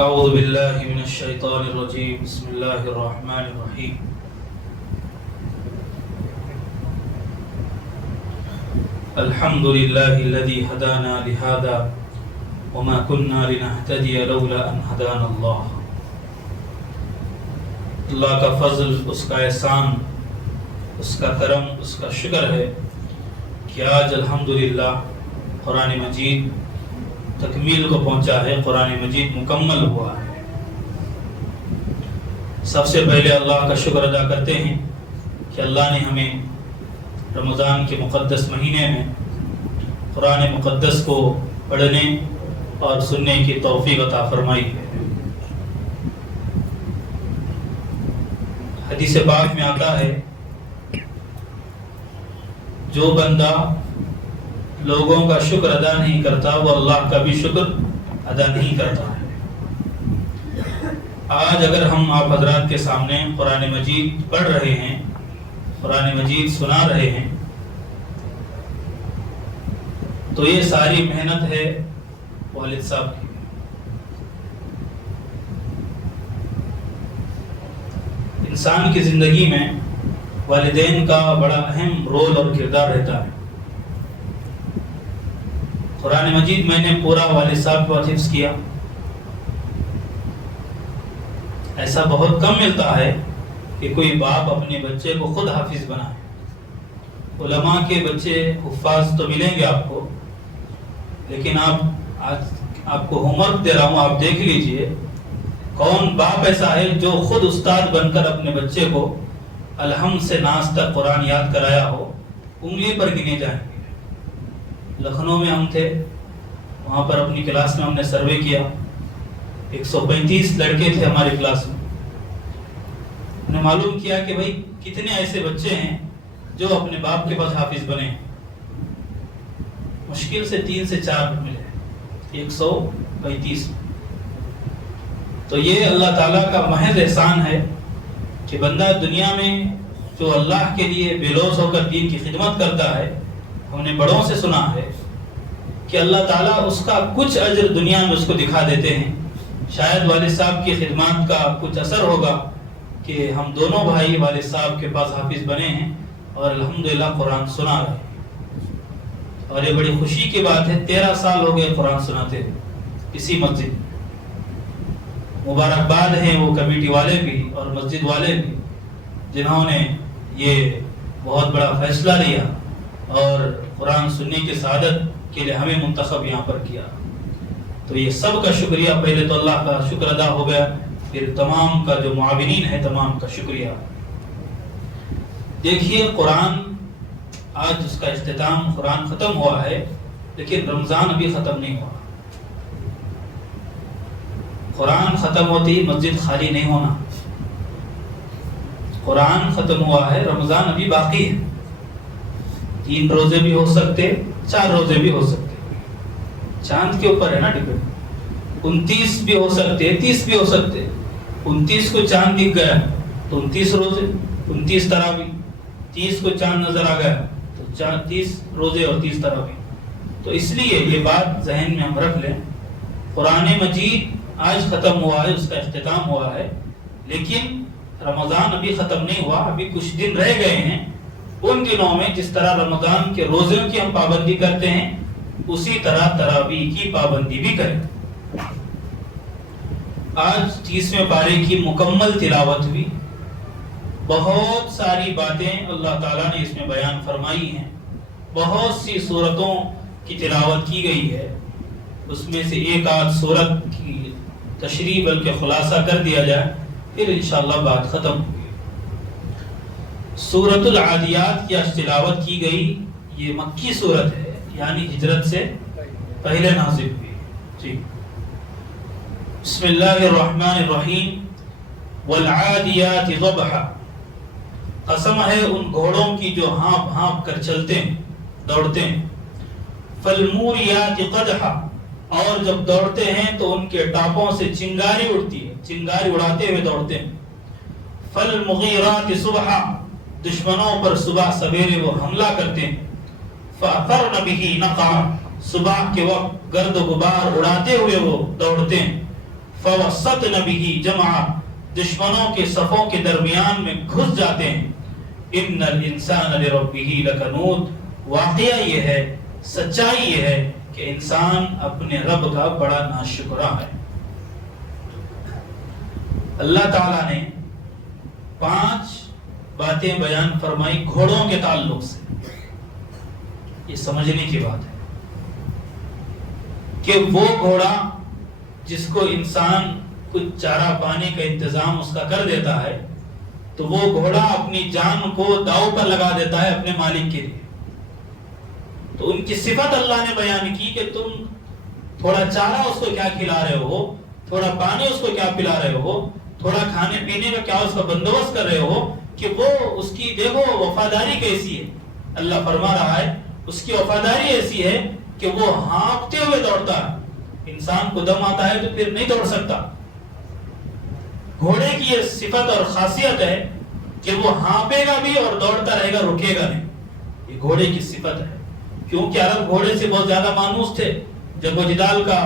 أعوذ بالله من الشيطان الرجيم بسم الله الرحمن الرحيم الحمد لله الذي هدانا لهذا وما كنا لنهتدي لولا أن هدانا الله اللہ کا فضل، اس کا احسان، اس کا کرم، اس کا شکر ہے کہ آج الحمدللہ قرآن مجید تکمیل کو پہنچا ہے، قرآن مجید مکمل ہوا ہے۔ سب سے پہلے اللہ کا شکر ادا کرتے ہیں کہ اللہ نے ہمیں رمضان کے مقدس مہینے میں قرآن مقدس کو پڑھنے اور سننے کی توفیق عطا فرمائی ہے۔ حدیث پاک میں آتا ہے جو بندہ لوگوں کا شکر ادا نہیں کرتا وہ اللہ کا بھی شکر ادا نہیں کرتا ہے۔ آج اگر ہم آپ حضرات کے سامنے قرآن مجید پڑھ رہے ہیں، قرآن مجید سنا رہے ہیں، تو یہ ساری محنت ہے والد صاحب کی۔ انسان کی زندگی میں والدین کا بڑا اہم رول اور کردار رہتا ہے۔ قرآن مجید میں نے پورا والد صاحب کو حفظ کیا، ایسا بہت کم ملتا ہے کہ کوئی باپ اپنے بچے کو خود حافظ بنائے۔ علماء کے بچے حفاظ تو ملیں گے آپ کو، لیکن آج آپ کو ہوم ورک دے رہا ہوں، آپ دیکھ لیجئے کون باپ ایسا ہے جو خود استاد بن کر اپنے بچے کو الحمد سے ناس تک قرآن یاد کرایا ہو۔ انگلی پر گنے جائیں گے۔ لکھنؤ میں ہم تھے، وہاں پر اپنی کلاس میں ہم نے سروے کیا، 135 لڑکے تھے ہماری کلاس میں۔ ہم نے معلوم کیا کہ بھائی کتنے ایسے بچے ہیں جو اپنے باپ کے پاس حافظ بنے۔ مشکل سے 3 سے 4 ملے 135۔ تو یہ اللہ تعالیٰ کا محض احسان ہے کہ بندہ دنیا میں جو اللہ کے لیے بے لوث ہو کر دین کی خدمت کرتا ہے، ہم نے بڑوں سے سنا ہے کہ اللہ تعالیٰ اس کا کچھ اجر دنیا میں اس کو دکھا دیتے ہیں۔ شاید والد صاحب کی خدمات کا کچھ اثر ہوگا کہ ہم دونوں بھائی والد صاحب کے پاس حافظ بنے ہیں اور الحمدللہ قرآن سنا رہے ہیں۔ اور یہ بڑی خوشی کی بات ہے، 13 سال ہو گئے قرآن سناتے ہیں اسی مسجد۔ مبارکباد ہیں وہ کمیٹی والے بھی اور مسجد والے بھی جنہوں نے یہ بہت بڑا فیصلہ لیا اور قرآن سننے کی سعادت کے لیے ہمیں منتخب یہاں پر کیا۔ تو یہ سب کا شکریہ، پہلے تو اللہ کا شکر ادا ہو گیا، پھر تمام کا جو معاونین ہے تمام کا شکریہ۔ دیکھیے قرآن آج اس کا اختتام، قرآن ختم ہوا ہے لیکن رمضان ابھی ختم نہیں ہوا۔ قرآن ختم ہوتی مسجد خالی نہیں ہونا۔ قرآن ختم ہوا ہے، رمضان ابھی باقی ہے۔ 3 روزے بھی ہو سکتے، 4 روزے بھی ہو سکتے، چاند کے اوپر ہے نا ڈپینڈ۔ 29 بھی ہو سکتے، 30 بھی ہو سکتے۔ 29 کو چاند دکھ گیا تو 29 روزے، 29 تراویح۔ 30 کو چاند نظر آ گیا تو 30 روزے اور 30 تراویح۔ تو اس لیے یہ بات ذہن میں ہم رکھ لیں، قرآن مجید آج ختم ہوا ہے، اس کا اختتام ہوا ہے، لیکن رمضان ابھی ختم نہیں ہوا، ابھی کچھ دن رہ گئے ہیں۔ ان دنوں میں جس طرح رمضان کے روزوں کی ہم پابندی کرتے ہیں، اسی طرح تراویح کی پابندی بھی کریں۔ آج 30ویں پارے کی مکمل تلاوت ہوئی، بہت ساری باتیں اللہ تعالیٰ نے اس میں بیان فرمائی ہیں، بہت سی سورتوں کی تلاوت کی گئی ہے۔ اس میں سے ایک آدھ سورت کی تشریح بلکہ خلاصہ کر دیا جائے، پھر انشاءاللہ بات ختم ہوگی۔ سورۃ العادیات کی تلاوت کی گئی، یہ مکی سورت ہے، یعنی ہجرت سے پہلے نازل ہوئی۔ جی بسم اللہ الرحمن الرحیم والعادیات ضبحا، قسم ہے ان گھوڑوں کی جو ہانپ ہانپ کر چلتے ہیں، دوڑتے ہیں۔ فالموریات قدحا، اور جب دوڑتے ہیں تو ان کے ٹاپوں سے چنگاری اڑتی ہے، چنگاری اڑاتے ہوئے دوڑتے ہیں۔ فالمغیرات صبحا، دشمنوں پر صبح سویرے وہ حملہ کرتے ہیں۔ فأثرن به نقعا، صبح کے وقت گرد و غبار اڑاتے ہوئے وہ دوڑتے ہیں۔ فوسطن به جمعا، دشمنوں کے صفوں کے درمیان میں گھس جاتے ہیں. ان الانسان لربه لکنود، واقعہ یہ ہے، سچائی یہ ہے کہ انسان اپنے رب کا بڑا ناشکرا ہے. اللہ تعالیٰ نے 5 باتیں بیان فرمائی گھوڑوں کے تعلق سے. یہ سمجھنے کی بات ہے کہ وہ گھوڑا جس کو انسان کچھ چارہ پانی کا انتظام اس کا کر دیتا ہے تو وہ گھوڑا اپنی جان کو داؤ پر لگا دیتا ہے اپنے مالک کے لیے. تو ان کی صفت اللہ نے بیان کی کہ تم تھوڑا چارہ اس کو کیا کھلا رہے ہو، تھوڑا پانی اس کو کیا پلا رہے ہو، تھوڑا کھانے پینے کا کیا اس کا بندوبست کر رہے ہو، کہ وہ اس کی دیکھو وفاداری کیسی ہے. اللہ فرما رہا ہے اس کی وفاداری ایسی ہے کہ وہ ہانپتے ہوئے دوڑتا ہے. انسان کو دم آتا ہے تو پھر نہیں دوڑ سکتا. گھوڑے کی یہ صفت اور خاصیت ہے کہ وہ ہانپے گا بھی اور دوڑتا رہے گا، رکے گا نہیں. یہ گھوڑے کی صفت ہے. کیونکہ عرب گھوڑے سے بہت زیادہ مانوس تھے، جب و جدال کا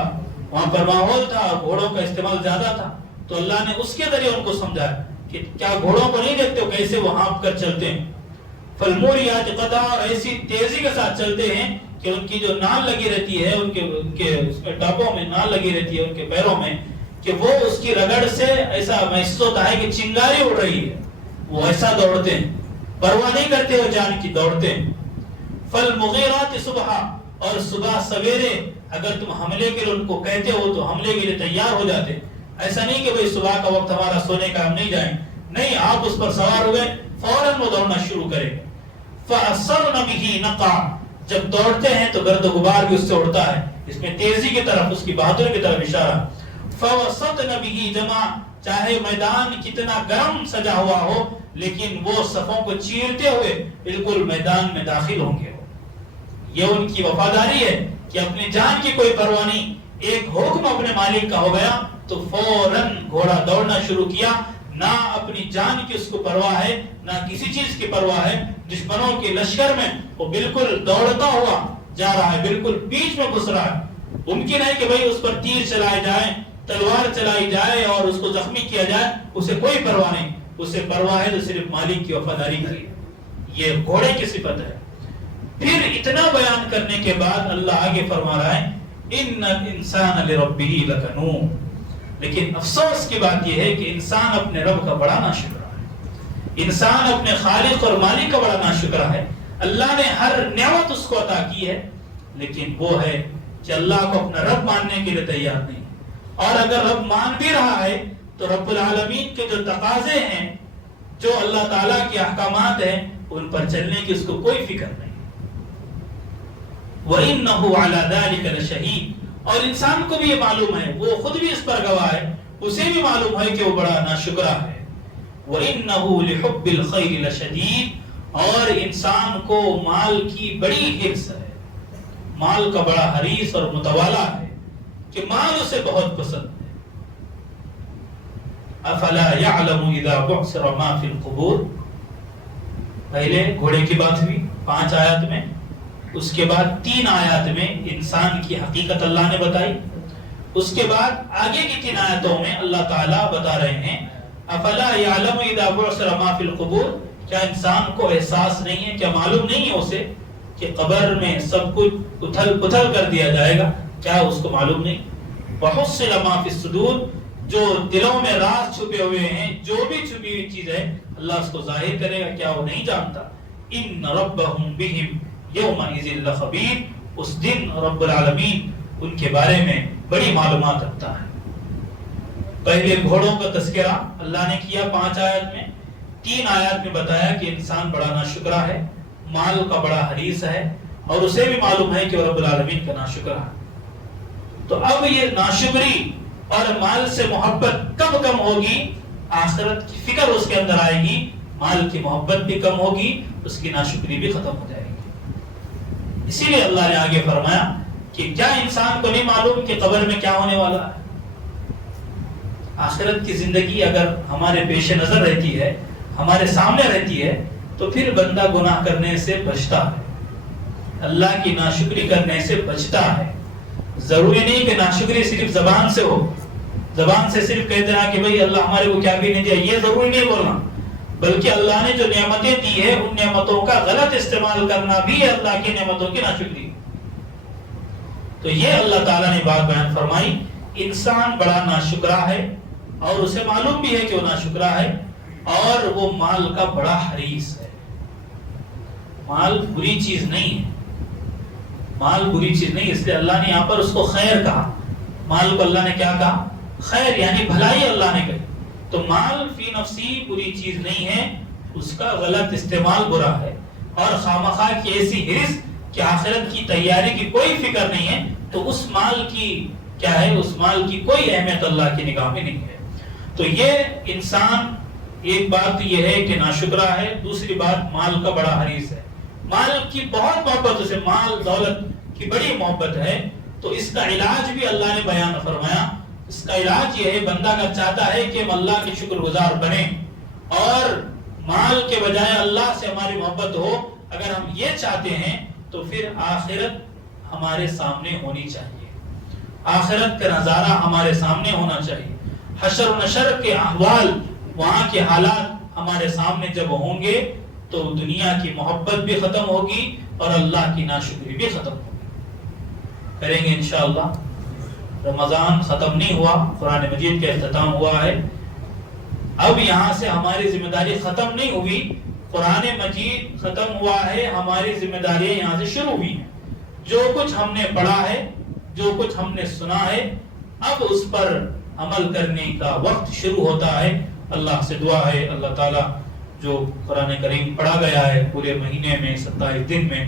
وہاں پر ماحول تھا، گھوڑوں کا استعمال زیادہ تھا، تو اللہ نے اس کے ذریعے ان کو سمجھایا کہ کیا گھوڑوں کو نہیں دیکھتے ہو کیسے وہ ہانپ کر چلتے ہیں. فالموریات قدحا، اور ایسی تیزی کے ساتھ چلتے ہیں کہ ان کی جو نال لگی رہتی ہے، ان کے ٹاپوں میں نال لگی رہتی ہے ان کے پیروں میں، کہ وہ اس کی رگڑ سے ایسا محسوس ہوتا ہے کہ چنگاری اڑ رہی ہے. وہ ایسا دوڑتے ہیں، پرواہ نہیں کرتے وہ جان کی، دوڑتے ہیں. فالمغیرات صبحا، اور صبح سویرے اگر تم حملے کے لیے ان کو کہتے ہو تو حملے کے لیے تیار ہو جاتے. ایسا نہیں کہ بھئی صبح کا وقت ہمارا سونے کا ہم نہیں جائیں، نہیں، آپ اس پر سوار ہو گئے فوراً وہ دوڑنا شروع کرے. فَأَثَرْنَ بِهِ نَقْعًا، جب دوڑتے ہیں تو گرد و غبار بھی اس سے اڑتا ہے. اس میں تیزی کی طرف، اس کی بہادری کی طرف اشارہ. فَوَسَطْنَ بِهِ جَمْعًا، چاہے میدان کتنا گرم سجا ہوا ہو لیکن وہ صفوں کو چیرتے ہوئے بالکل میدان میں داخل ہوں گے. یہ ان کی وفاداری ہے کہ اپنی جان کی کوئی پرواہ نہیں. ایک حکم اپنے مالک کا ہو گیا تو فوراً گھوڑا دوڑنا شروع کیا. نہ اپنی جان کی اس کو پرواہ ہے، نہ کسی چیز کی پرواہ ہے. دشمنوں کے لشکر میں وہ بالکل دوڑتا ہوا جا رہا ہے، بالکل بیچ میں گھس رہا ہے. ممکن ہے کہ بھئی اس پر تیر چلائے جائیں، تلوار چلائی جائے اور اس کو زخمی کیا جائے، اسے کوئی پرواہ نہیں. اسے پرواہ ہے تو صرف مالک کی وفاداری کی. یہ گھوڑے کی صفت ہے. پھر اتنا بیان کرنے کے بعد اللہ آگے فرما رہا ہے ان الانسان لربه لکنود. لیکن افسوس کی بات یہ ہے کہ انسان اپنے رب کا بڑا ناشکرا ہے. انسان اپنے خالق اور مالک کا بڑا ناشکرا ہے. اللہ نے ہر نعمت اس کو عطا کی ہے لیکن وہ ہے کہ اللہ کو اپنا رب ماننے کے لیے تیار نہیں. اور اگر رب مان بھی رہا ہے تو رب العالمین کے جو تقاضے ہیں، جو اللہ تعالیٰ کے احکامات ہیں، ان پر چلنے کی اس کو کوئی فکر نہیں. وَإِنَّهُ عَلَى ذَلِكَ لَشَهِيدٌ، اور انسان کو بھی یہ معلوم ہے، وہ خود بھی اس پر گواہ ہے، اسے بھی معلوم ہے کہ وہ بڑا ناشکرا ہے. وَإِنَّهُ لِحُبِّ الْخَيْرِ لَشَدِيدٌ، اور انسان کو مال کی بڑی حرص ہے، مال کا بڑا حریص اور متوالا ہے کہ مال اسے بہت پسند ہے. افلا يعلم اذا بعثر ما في القبور، پہلے گھوڑے کی بات ہوئی 5 آیات میں، اس کے بعد 3 آیات میں انسان کی حقیقت اللہ نے بتائی. اس کے بعد آگے کی 3 آیاتوں میں اللہ تعالیٰ بتا رہے ہیں افلا يعلم اذا بعثر ما في القبور، کیا انسان کو احساس نہیں ہے، کیا معلوم نہیں ہے اسے کہ قبر میں سب کچھ اتھل پتھل کر دیا جائے گا؟ کیا اس کو معلوم نہیں؟ وحصل ما في الصدور، جو دلوں میں راز چھپے ہوئے ہیں، جو بھی چھپی ہوئی چیز ہے اللہ اس کو ظاہر کرے گا. کیا وہ نہیں جانتا؟ ان ربهم بهم یومئذ لخبیر، اس دن رب العالمین ان کے بارے میں بڑی معلومات رکھتا ہے. پہلے گھوڑوں کا تذکرہ اللہ نے کیا 5 آیات میں، 3 آیات میں بتایا کہ انسان بڑا ناشکرا ہے، مال کا بڑا حریص ہے، اور اسے بھی معلوم ہے کہ وہ رب العالمین کا ناشکرا ہے. تو اب یہ ناشکری اور مال سے محبت کب کم ہوگی؟ آخرت کی فکر اس کے اندر آئے گی، مال کی محبت بھی کم ہوگی، اس کی ناشکری بھی ختم ہو جائے گی. اسی لیے اللہ نے آگے فرمایا کہ کیا انسان کو نہیں معلوم کہ قبر میں کیا ہونے والا ہے؟ آخرت کی زندگی اگر ہمارے پیش نظر رہتی ہے، ہمارے سامنے رہتی ہے، تو پھر بندہ گناہ کرنے سے بچتا ہے، اللہ کی ناشکری کرنے سے بچتا ہے. ضروری نہیں کہ ناشکری صرف زبان سے ہو، زبان سے صرف کہتے رہا کہ بھئی اللہ ہمارے کو کیا بھی نہیں دیا، یہ ضروری نہیں بولنا، بلکہ اللہ نے جو نعمتیں دی ہے ان نعمتوں کا غلط استعمال کرنا بھی اللہ کی نعمتوں کی ناشکری۔ تو یہ اللہ تعالیٰ نے بات بیان فرمائی، انسان بڑا ناشکرا ہے اور اسے معلوم بھی ہے کہ وہ ناشکرا ہے، اور وہ مال کا بڑا حریص ہے۔ مال بری چیز نہیں ہے، مال بری چیز نہیں، اس لیے اللہ نے یہاں پر اس کو خیر کہا۔ مال کو اللہ نے کیا کہا؟ خیر، یعنی بھلائی اللہ نے کہی۔ تو مال فی نفسی بری چیز نہیں ہے، اس کا غلط استعمال برا ہے، اور خامخواہ کی ایسی حرص کہ آخرت کی تیاری کی کوئی فکر نہیں ہے، تو اس مال کی کیا ہے، اس مال کی کوئی اہمیت اللہ کی نگاہ میں نہیں ہے۔ تو یہ انسان، ایک بات یہ ہے کہ ناشکرا ہے، دوسری بات مال کا بڑا حریص ہے، مال کی بہت محبت، اسے مال دولت کی بڑی محبت ہے۔ تو اس کا علاج بھی اللہ نے بیان فرمایا۔ اس کا علاج یہ ہے، بندہ اگر چاہتا ہے کہ ہم اللہ کے شکر گزار بنیں اور مال کے بجائے اللہ سے ہماری محبت ہو، اگر ہم یہ چاہتے ہیں تو پھر آخرت ہمارے سامنے ہونی چاہیے، آخرت کا نظارہ ہمارے سامنے ہونا چاہیے، حشر و نشر کے احوال، وہاں کے حالات ہمارے سامنے جب ہوں گے تو دنیا کی محبت بھی ختم ہوگی اور اللہ کی ناشکری بھی ختم ہوگی۔ کریں گے انشاءاللہ۔ رمضان ختم نہیں ہوا، قرآن مجید کا اختتام ہوا ہے۔ اب یہاں سے ہماری ذمہ داری ختم نہیں ہوئی، قرآن مجید ختم ہوا ہے، ہماری ذمہ داریاں یہاں سے شروع ہوئی ہیں۔ جو کچھ ہم نے پڑھا ہے، جو کچھ ہم نے سنا ہے، اب اس پر عمل کرنے کا وقت شروع ہوتا ہے۔ اللہ سے دعا ہے، اللہ تعالیٰ جو قرآن کریم پڑھا گیا ہے پورے مہینے میں 27 دن میں،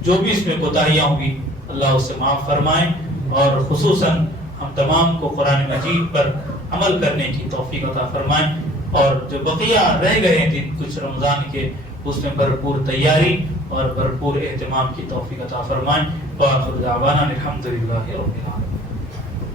جو بھی اس میں کوتاہیاں ہوئی اللہ اسے معاف فرمائیں، اور خصوصاً ہم تمام کو قرآن مجید پر عمل کرنے کی توفیق عطا فرمائیں، اور جو بقیہ رہ گئے دن کچھ رمضان کے، اس میں بھرپور تیاری اور بھرپور اہتمام کی توفیق عطا فرمائیں۔ وآخر دعوانا الحمدللہ رب العالمین۔